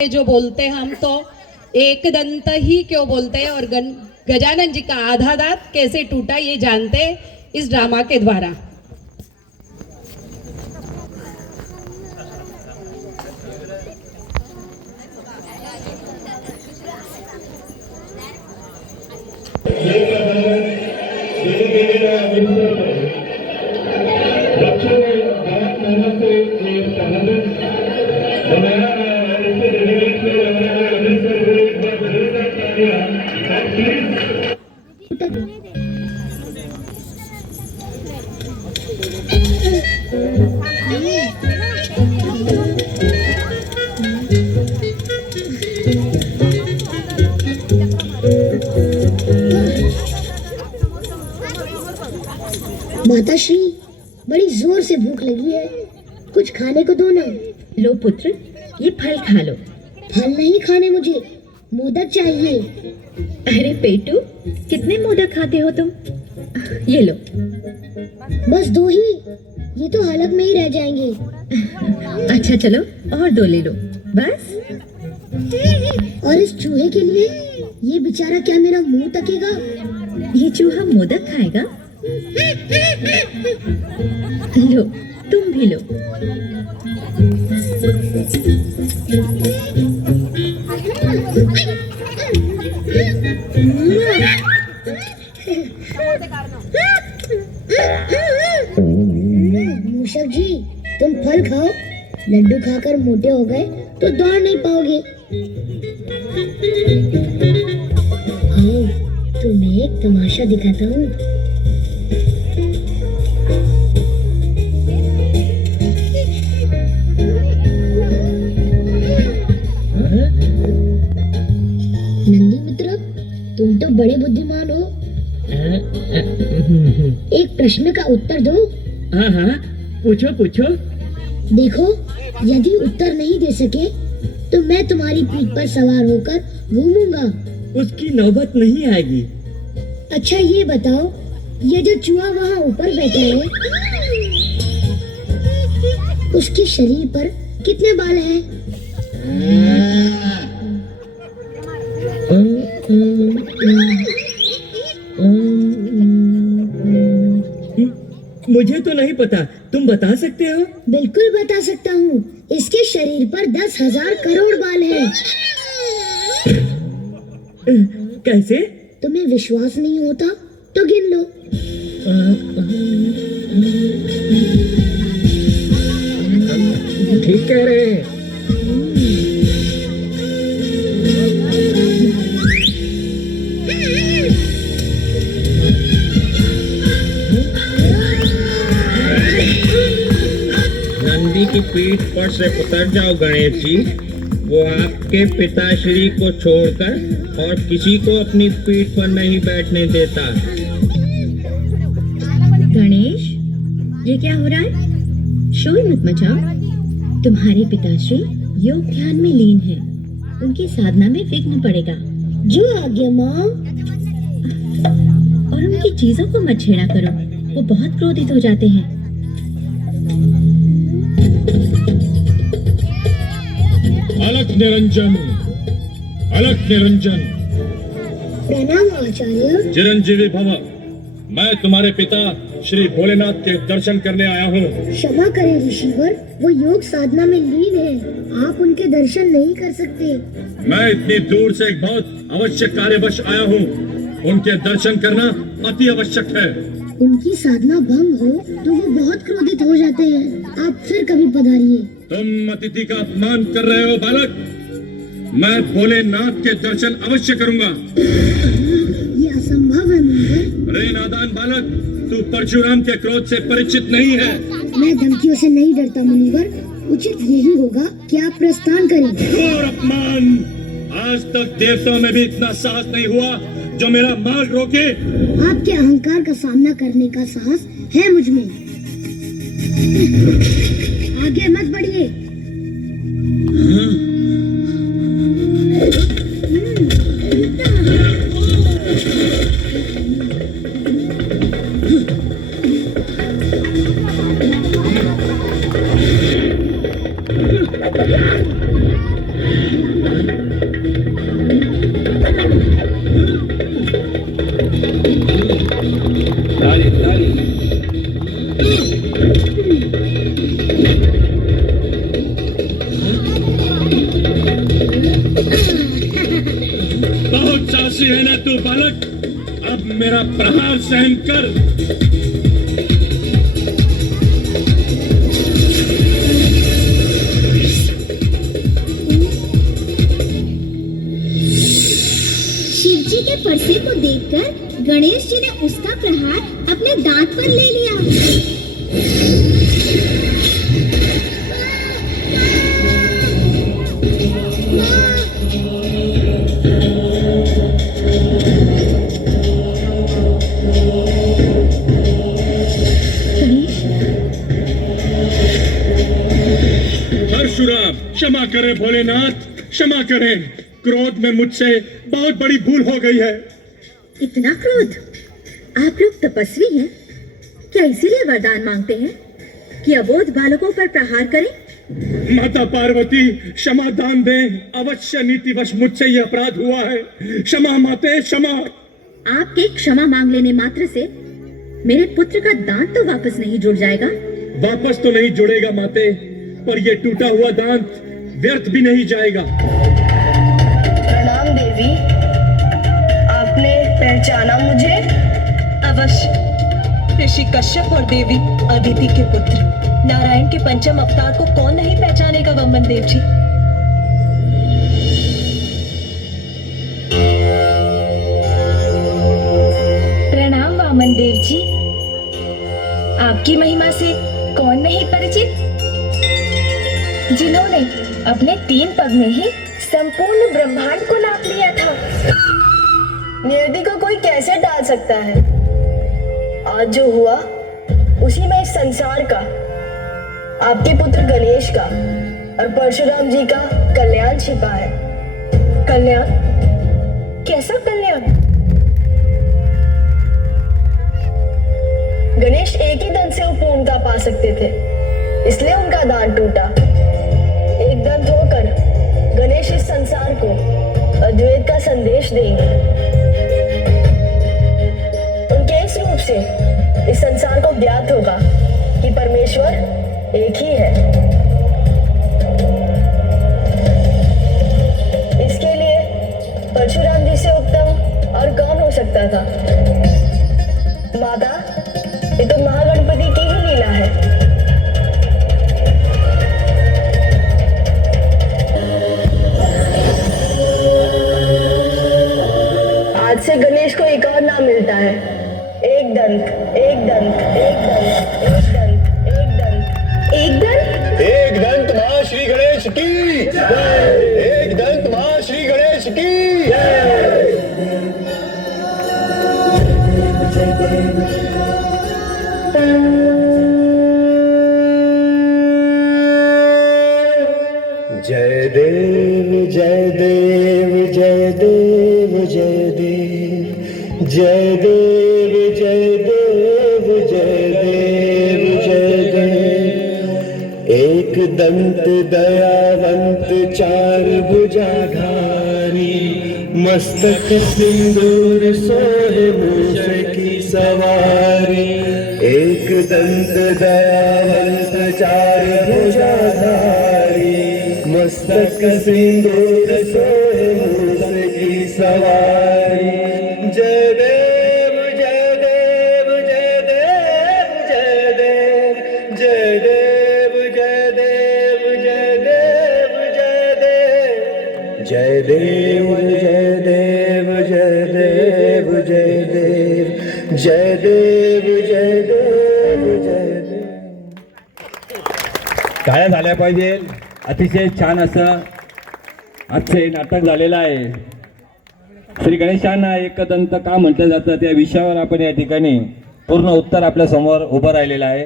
जो बोलते हैं हम तो एक दंत ही क्यों बोलते हैं और गजानन जी का आधा दांत कैसे टूटा ये जानते हैं इस ड्रामा के द्वारा। माताश्री, बड़ी जोर से भूख लगी है, कुछ खाने को दो ना। लो पुत्र, ये फल खा लो। फल नहीं खाने मुझे, मोदक चाहिए। अरे पेटू, कितने मोदक खाते हो तुम? ये लो। बस दो ही, ये तो हालत में ही रह जाएंगे। अच्छा चलो और दो ले लो बस। और इस चूहे के लिए, ये बेचारा क्या मेरा मुंह तकेगा? ये चूहा मोदक खाएगा? लो, तुम भी लो। मूषक जी, तुम फल खाओ, लड्डू खाकर मोटे हो गए तो दौड़ नहीं पाओगे। आओ, तुम्हें एक तमाशा दिखाता हूँ। नंदी मित्र, तुम तो बड़े बुद्धिमान हो, एक प्रश्न का उत्तर दो। हाँ हाँ, पूछो पूछो। देखो, यदि उत्तर नहीं दे सके तो मैं तुम्हारी पीठ पर सवार होकर घूमूंगा। उसकी नौबत नहीं आएगी। अच्छा ये बताओ, ये जो चूहा वहाँ ऊपर बैठा है, उसके शरीर पर कितने बाल हैं? मुझे तो नहीं पता, तुम बता सकते हो? बिल्कुल बता सकता हूँ, इसके शरीर पर 10,000 करोड़ बाल हैं। कैसे? तुम्हें विश्वास नहीं होता तो गिन लो। ठीक कह रहे हैं। नंदी की पीठ पर से उतर जाओ गणेश जी। वो आपके पिताश्री को छोड़कर और किसी को अपनी पीठ पर नहीं बैठने देता। गणेश, ये क्या हो रहा है? शोर मत मचाओ। तुम्हारे पिताश्री योग ध्यान में लीन हैं। उनकी साधना में विघ्न पड़ेगा। जो आज्ञा माँ। और उनकी चीजों को मत छेड़ा करो, वो बहुत क्रोधित हो जाते हैं। अलख निरंजन, अलख निरंजन। प्रणाम आचार्य। चिरंजीवी भव। मैं तुम्हारे पिता श्री भोलेनाथ के दर्शन करने आया हूँ। क्षमा करें ऋषिवर, वो योग साधना में लीन है, आप उनके दर्शन नहीं कर सकते। मैं इतनी दूर से एक बहुत आवश्यक कार्यवश आया हूँ। उनके दर्शन करना अति आवश्यक है। उनकी साधना भंग हो तो वो बहुत क्रोधित हो जाते हैं, आप फिर कभी पधारिए। तुम अतिथि का अपमान कर रहे हो बालक। मैं भोलेनाथ के दर्शन अवश्य करूंगा। ये असंभव है मुनिवर। रे नादान बालक, तू परशुराम के क्रोध से परिचित नहीं है। मैं धमकियों से नहीं डरता मुनिवर, उचित यही होगा कि आप प्रस्थान करें। घोर अपमान! आज तक देवताओं में भी इतना साहस नहीं हुआ जो मेरा मार्ग रोके। आपके अहंकार का सामना करने का साहस है मुझ में। आगे मत बढ़िए। ताली ताली। बहुत साहसी है ना तू बालक, अब मेरा प्रहार सहन कर। शिवजी के परसे को देखकर गणेश जी ने उसका प्रहार अपने दांत पर ले लिया। परशुराम, क्षमा करें भोलेनाथ, क्षमा करें। क्रोध में मुझसे बहुत बड़ी भूल हो गई है। इतना क्रोध? आप लोग तपस्वी हैं? क्या इसीलिए वरदान मांगते हैं कि अबोध बालकों पर प्रहार करें? माता पार्वती, क्षमा दान दें। अवश्य नीतिवश मुझसे यह अपराध हुआ है। क्षमा माते, क्षमा। आपके क्षमा मांग लेने मात्र से मेरे पुत्र का दांत तो वापस नहीं जुड़ जाएगा। वापस तो नहीं जुड़ेगा माते, पर यह टूटा हुआ दांत व्यर्थ भी नहीं जाएगा। प्रणाम देवी, आपने पहचाना मुझे? अवश्य, ऋषि कश्यप और देवी अदिति के पुत्र नारायण के पंचम अवतार को कौन नहीं पहचानेगा वामन देव जी। प्रणाम वामन देव जी, आपकी महिमा से कौन नहीं परिचित, जिन्होंने अपने 3 पग में ही संपूर्ण ब्रह्मांड को नाप लिया था। नियति को कोई कैसे टाल सकता है? आज जो हुआ उसी में इस संसार का, आपके पुत्र गणेश का और परशुराम जी का कल्याण छिपा है। कल्याण? कैसा कल्याण? गणेश एक ही दंत से पूर्णता पा सकते थे, इसलिए उनका दांत टूटा। एक दंत होकर गणेश इस संसार को अद्वैत का संदेश देंगे। उनके इस रूप से इस संसार को ज्ञात होगा कि परमेश्वर एक ही है। इसके लिए परशुराम जी से उत्तम और कौन हो सकता था? माता, ये तो महागणपति की ही लीला है। आज से गणेश को एक और नाम मिलता है, एक दंत, एक दंत, एक दंत, एक दंत, एक दंत, एक दंत। एक दंत मां श्री गणेश की जय। एक दंत मां श्री गणेश की जय। जय देव जय देव जय देव जय देव जय देव जय देव जय देव जय देव। एक दंत दयावंत चार भुजाधारी, मस्तक सिंदूर सोहे मूस की सवारी। एक दंत दयावंत चार भुजाधारी, मस्तक सिंदूर सोहे मूस की सवारी। जय देव जय देव जय देव जय देव जय देव जय देव जय देव जय देव जय देव जय देव जय देव जय देव जय देव जय देव जय देव। काय झाल्या पाहिजे? अतिशय छान असं आजचे नाटक झालेलं आहे। श्री गणेशांना एकदंत का म्हटलं जातं त्या विषयावर आपण या ठिकाणी पूर्ण उत्तर आपल्या समोर उभं राहिलेलं आहे।